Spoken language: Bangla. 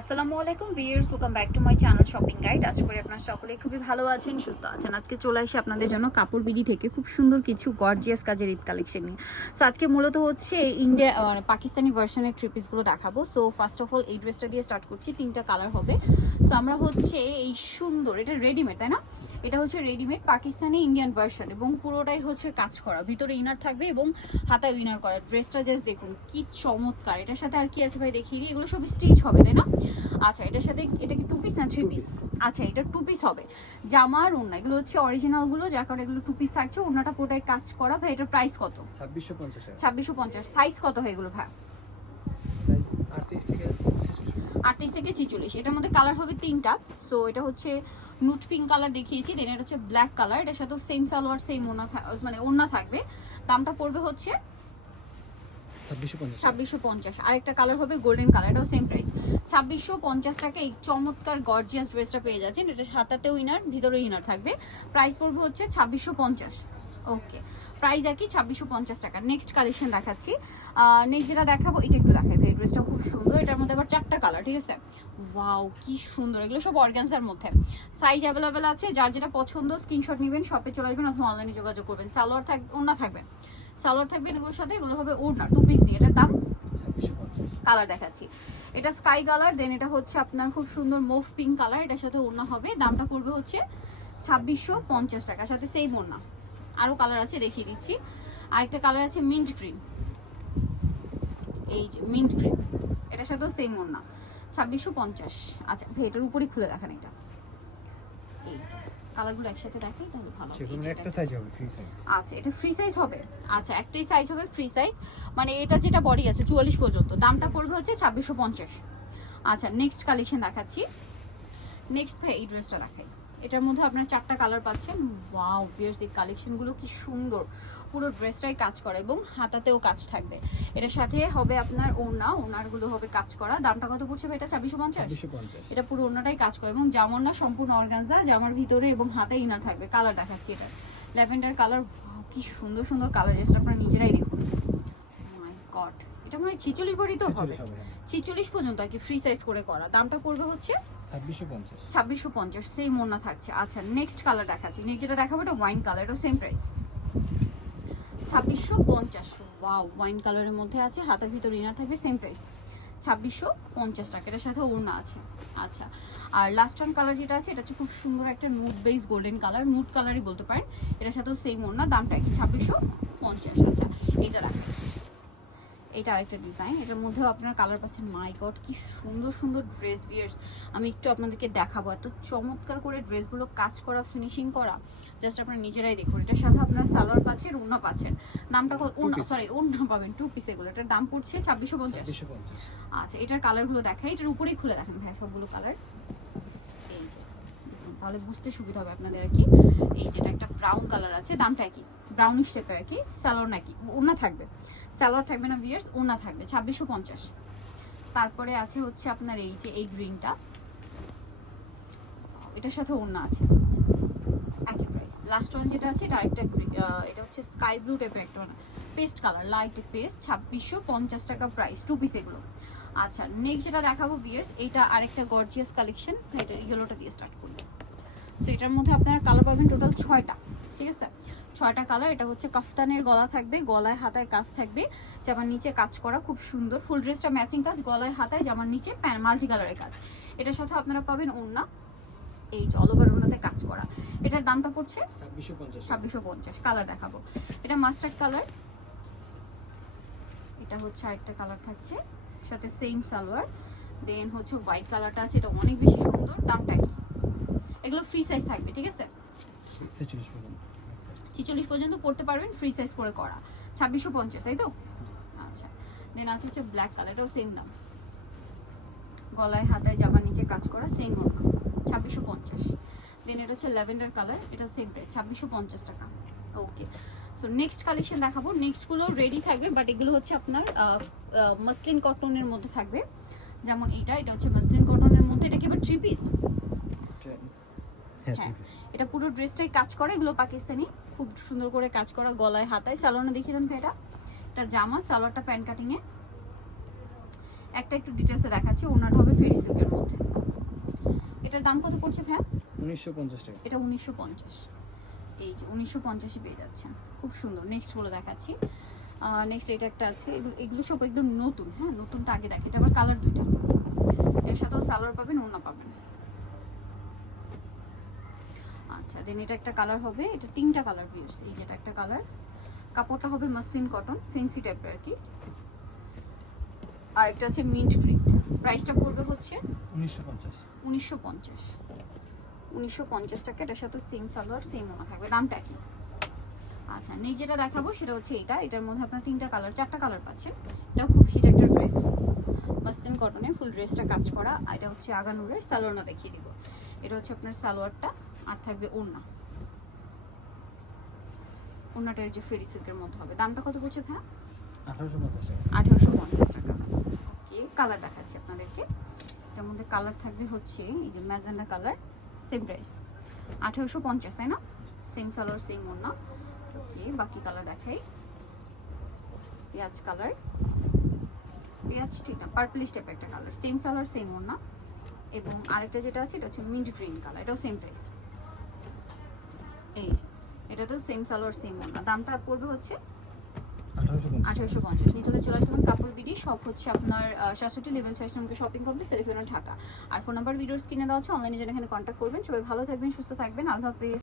আসসালামু আলাইকুম viewers welcome back to my channel shopping guide আশা করি আপনারা সকলে খুবই ভালো আছেন, সুস্থ আছেন। আজকে চলে আসি আপনাদের জন্য কাপড় বিডি থেকে খুব সুন্দর কিছু গর্জিয়াস কাজের ঈদ কালেকশন নিয়ে। সো আজকে মূলত হচ্ছে ইন্ডিয়া মানে পাকিস্তানি ভার্সনের থ্রি পিসগুলো দেখাবো। সো ফার্স্ট অফ অল এই ড্রেসটা দিয়ে স্টার্ট করছি, তিনটা কালার হবে। সো আমরা হচ্ছে এই সুন্দর, এটা রেডিমেড তাই না? এটা হচ্ছে রেডিমেড পাকিস্তানি ইন্ডিয়ান ভার্সন এবং পুরোটাই হচ্ছে কাজ করা। ভিতরে ইনার থাকবে এবং হাতায় ইনার করা। ড্রেসটা জাস্ট দেখুন, কি চমৎকার। এটার সাথে আর কি আছে ভাই দেখিয়ে দিই? এগুলো সব স্টিচ হবে, তাই না? আচ্ছা এটার সাথে এটা কি টু পিস না থ্রি পিস আচ্ছা এটা টু পিস হবে। জামা আর ওড়না এগুলো হচ্ছে অরিজিনালগুলো যার কারণে এগুলো টু পিস থাকছে। ওড়নাটা পুরোটাই কাজ করা। ভাই এটার প্রাইস কত? ছাব্বিশশো পঞ্চাশ ছাব্বিশশো পঞ্চাশ। সাইজ কত হয় এগুলো ভাই? আটত্রিশ থেকে ছেচল্লিশ। এটার মধ্যে কালার হবে তিনটা। সো এটা হচ্ছে নুট পিঙ্ক কালার দেখিয়েছি দেন এটা হচ্ছে ব্ল্যাক কালার এটার সাথে সেম সালোয়ার সেম ওনা মানে ওড়না থাকবে। দামটা পড়বে হচ্ছে ছাব্বিশশো পঞ্চাশ। আরেকটা কালার হবে গোল্ডেন সেম প্রাইস ছাব্বিশশো পঞ্চাশ এই চমৎকার গর্জিয়াস ড্রেসটা পেয়ে যাচ্ছেন। এটা ইনার ইনার থাকবে। হচ্ছে ছাব্বিশশো পঞ্চাশ। ওকে ছাব্বিশশো পঞ্চাশ টাকা। নেক্সট কালেকশন দেখাচ্ছি। যেটা দেখাবো, এটা একটু ভাই ড্রেসটা খুব সুন্দর। এটার মধ্যে আবার চারটা কালার ঠিক আছে? কি সুন্দর! এগুলো সব মধ্যে। সাইজ অ্যাভেলেবেল আছে। যার যেটা পছন্দ স্ক্রিনশট নেবেন শপে চলে আসবেন অথবা অনলাইনে যোগাযোগ করবেন। সালোয়ার থাকবে ওড়না থাকবে। সালোয়ার থাকবে এগুলোর সাথে, এগুলো হবে ওড়না টু পিস দিয়ে। এটার দাম? কালার দেখাচ্ছি। এটা স্কাই কালার দেন এটা হচ্ছে আপনার খুব সুন্দর মুভ পিঙ্ক কালার এটার সাথে ওড়না হবে। দামটা পড়বে হচ্ছে ছাব্বিশশো পঞ্চাশ টাকা, সাথে সেম ওড়না। আরও কালার আছে, দেখিয়ে দিচ্ছি। আরেকটা কালার আছে মিন্ট গ্রিন এই যে মিন্ট গ্রিন এটার সাথেও সেম ওড়না। ছাব্বিশশো পঞ্চাশ। আচ্ছা এটার উপরেই খুলে দেখান এটা। এই যে। কালারগুলো একসাথে দেখাই তাহলে ভালো হবে। একটা সাইজ হবে ফ্রি সাইজ আচ্ছা এটা ফ্রি সাইজ হবে? আচ্ছা একটাই সাইজ হবে ফ্রি সাইজ মানে এটা যেটা বডি আছে চুয়াল্লিশ পর্যন্ত। দামটা পড়বে হচ্ছে ছাব্বিশশো পঞ্চাশ। আচ্ছা নেক্সট কালেকশন দেখাচ্ছি। নেক্সট ভাই এই ড্রেসটা দেখাই। এটার মধ্যে আপনার চারটা কালার পাচ্ছেন। ওয়াও ভিয়ার্স এই কালেকশনগুলো কি সুন্দর। পুরো ড্রেসটাই কাজ করা এবং হাতাতেও কাজ থাকবে। এটার সাথে হবে আপনার ওড়না ওড়নারগুলো হবে কাজ করা। দামটা কত পড়ছে এটা ছাব্বিশশো পঞ্চাশ? এটা পুরো অন্যটাই কাজ করে এবং জামার না সম্পূর্ণ অর্গানজা জামার ভিতরে এবং হাতে ইনার থাকবে। কালার দেখাচ্ছি এটা ল্যাভেন্ডার কালার কি সুন্দর সুন্দর কালার জাস্ট আপনারা নিজেরাই দেখুন। মাই গড এটা মনে ছিচল্লিশ বড়ি তো হবে। ছেচল্লিশ হ্যাঁ। ছিচল্লিশ পর্যন্ত আর কি ফ্রি সাইজ করে করা। দামটা পড়বে হচ্ছে ছাব্বিশশো পঞ্চাশ। সেম ওনা থাকছে। আচ্ছা নেক্সট কালার দেখাচ্ছি। নেক্সট যেটা দেখাবো এটা ওয়াইন কালার এটাও সেম প্রাইস ছাব্বিশশো পঞ্চাশ ওয়াও ওয়াইন কালারের মধ্যে আছে হাতের ভিতর ইনার থাকবে সেম প্রাইস ছাব্বিশশো পঞ্চাশ টাকা এটার সাথে ওড়না আছে। আচ্ছা আর লাস্ট ওয়ান কালার যেটা আছে এটা হচ্ছে খুব সুন্দর একটা nude base golden colour nude কালারই বলতে পারেন। এটার সাথেও সেম ওড়না দামটা কি ছাব্বিশশো পঞ্চাশ। আচ্ছা এটা দেখ এটা আরেকটা ডিজাইন এটার মধ্যেও আপনার কালার পাচ্ছেন মাই গড কি সুন্দর সুন্দর ড্রেস ভিয়ার্স আমি একটু আপনাদেরকে দেখাবো এত চমৎকার করে ড্রেসগুলো কাজ করা ফিনিশিং করা জাস্ট আপনারা নিজেরাই দেখুন। এটার সাথে আপনারা সালোয়ার পাচ্ছেন ওড়না পাচ্ছেন। দামটা। সরি ওড়না পাবেন টু পিস এগুলো। এটার দাম পড়ছে ছাব্বিশশো পঞ্চাশ। আচ্ছা এটার কালারগুলো দেখাই এটার উপরেই খুলে দেখেন ভাই সবগুলো কালার তাহলে বুঝতে সুবিধা হবে আপনাদের আর কি। এই যেটা একটা ব্রাউন কালার আছে, দামটা একই। ব্রাউনিশ শেপের আর কি স্যালোর নাকি ওড়না থাকবে। স্যালোয়ার থাকবে না বিয়ার্স ওড়না থাকবে, ছাব্বিশশো পঞ্চাশ। তারপরে আছে হচ্ছে আপনার এই যে এই গ্রিনটা এটার সাথে ওড়না আছে। একই প্রাইস লাস্ট ওয়ান যেটা আছে, এটা আরেকটা এটা হচ্ছে স্কাই ব্লু টাইপের একটা পেস্ট কালার লাইট পেস্ট ছাব্বিশশো পঞ্চাশ টাকা প্রাইস টু পিস এগুলো। আচ্ছা নেক্সট যেটা দেখাবো বিয়ার্স এটা আরেকটা গর্জিয়াস কালেকশন এটা ইয়েলোটা দিয়ে স্টার্ট করব। সো এটার মধ্যে আপনারা কালার পাবেন টোটাল ছয়টা ঠিক আছে? ছয়টা কালার এটা হচ্ছে কাফতানের গলা থাকবে গলায় হাতায় কাজ থাকবে জামার নিচে কাজ করা খুব সুন্দর ফুল ড্রেসটা ম্যাচিং কাজ গলায় হাতায় জামার নিচে প্যান মাল্টি কালারের কাজ। এটার সাথে আপনারা পাবেন ওড়না এই যে অল ওভার ওড়নাতে কাজ করা। এটার দামটা পড়ছে? ছাব্বিশশো পঞ্চাশ ছাব্বিশশো পঞ্চাশ কালার দেখাবো। এটা মাস্টার্ড কালার এটা হচ্ছে আরেকটা কালার থাকছে সাথে সেম সালোয়ার দেন হচ্ছে হোয়াইট কালারটা আছে এটা অনেক বেশি সুন্দর দামটা কি এগুলো ফ্রি সাইজ থাকবে ঠিক আছে? ছেচল্লিশ পর্যন্ত। পড়তে পারবেন ফ্রি সাইজ করে করা। ছাব্বিশশো পঞ্চাশ তাই তো? আচ্ছা। দেন আছে হচ্ছে ব্ল্যাক কালার এটাও সেম দাম। গলায় হাতায় জামার নিচে কাজ করা সেম ওড়না ছাব্বিশশো পঞ্চাশ। দেন এটা হচ্ছে ল্যাভেন্ডার কালার এটা সেম প্রাইস ছাব্বিশশো পঞ্চাশ টাকা। ওকে সো নেক্সট কালেকশন দেখাবো। নেক্সটগুলো রেডি থাকবে বাট এগুলো হচ্ছে আপনার মসলিন কটনের মধ্যে থাকবে। যেমন এইটা এটা হচ্ছে মসলিন কটনের মধ্যে এটা কি এবার থ্রি পিস এটা পুরো ড্রেসটাই কাজ করে এগুলো পাকিস্তানি। খুব সুন্দর করে কাজ করা গলায় হাতায়। সালোয়ারটা দেখিয়ে দেন ভাইটা এটা জামা সালোয়ারটা প্যান্ট কাটিংয়ে একটা একটু ডিটেলসে দেখাচ্ছি ওনাটা হবে ফেরি সিল্কের মধ্যে। এটার দাম কত পড়ছে ভ্যা উনিশশো টাকা। এটা উনিশশো পঞ্চাশ। এই যে উনিশশো পঞ্চাশে পেয়ে যাচ্ছেন খুব সুন্দর। নেক্সট বলে দেখাচ্ছি। নেক্সট এটা একটা আছে। এগুলো এগুলো সব একদম নতুন। হ্যাঁ নতুনটা আগে দেখে এটা আবার কালার দুইটা। এর সাথেও সালোয়ার পাবেন ওনা পাবেন। আচ্ছা দেন এটা একটা কালার হবে এটা তিনটা কালার ভিউস এই যেটা একটা কালার কাপড়টা হবে মাসলিন কটন ফেন্সি টাইপের আর কি। আর একটা আছে মিন্ট গ্রিন প্রাইসটা পড়বে হচ্ছে উনিশশো পঞ্চাশ। উনিশশো পঞ্চাশ। উনিশশো পঞ্চাশ টাকা এটার সাথে সেম সালোয়ার সেম ওনা থাকবে। দামটা কি আচ্ছা নেক্সট যেটা দেখাবো সেটা হচ্ছে এটা। এটার মধ্যে আপনার তিনটা কালার চারটা কালার পাচ্ছেন। এটা খুব হিট একটা ড্রেস মাসলিন কটনে ফুল ড্রেসটা কাজ করা। এটা হচ্ছে আগানুরের সালোয়ারটা দেখিয়ে দিব। এটা হচ্ছে আপনার সালোয়ারটা। আর থাকবে ওড়না। ওড়নাটার যে ফেরি সিল্কের মধ্যে হবে। দামটা কত পড়ছে ভাই আঠারোশো পঞ্চাশ টাকা। ওকে কালার দেখাচ্ছি আপনাদেরকে। এটার মধ্যে কালার থাকবে হচ্ছে এই যে ম্যাজেন্ডা কালার সেম প্রাইস আঠারোশো পঞ্চাশ তাই না? সেম সালোয়ার সেম ওড়না। ওকে বাকি কালার দেখাই। পেঁয়াজ কালার পেঁয়াজ ঠিক না পার্পলিশ টাইপ একটা কালার সেম সালোয়ার সেম ওড়না। এবং আরেকটা যেটা আছে এটা হচ্ছে মিন্ট গ্রিন কালার এটাও সেম প্রাইস এই এটা তো সেম সালোয়ার সেম দামটা পড়বে হচ্ছে আঠারোশো পঞ্চাশ। চলে আসবেন কাপড় বিডি সব হচ্ছে আপনার সাতষট্টি লেভেল শপিং কমপ্লেক্স সেলিফোনা ঢাকা আর ফোন নাম্বার ভিডিওর কিনে দেওয়া হচ্ছে অনলাইনে যেন এখানে কন্ট্যাক্ট করবেন। সবাই ভালো থাকবেন সুস্থ থাকবেন। আল্লাহ হাফেজ।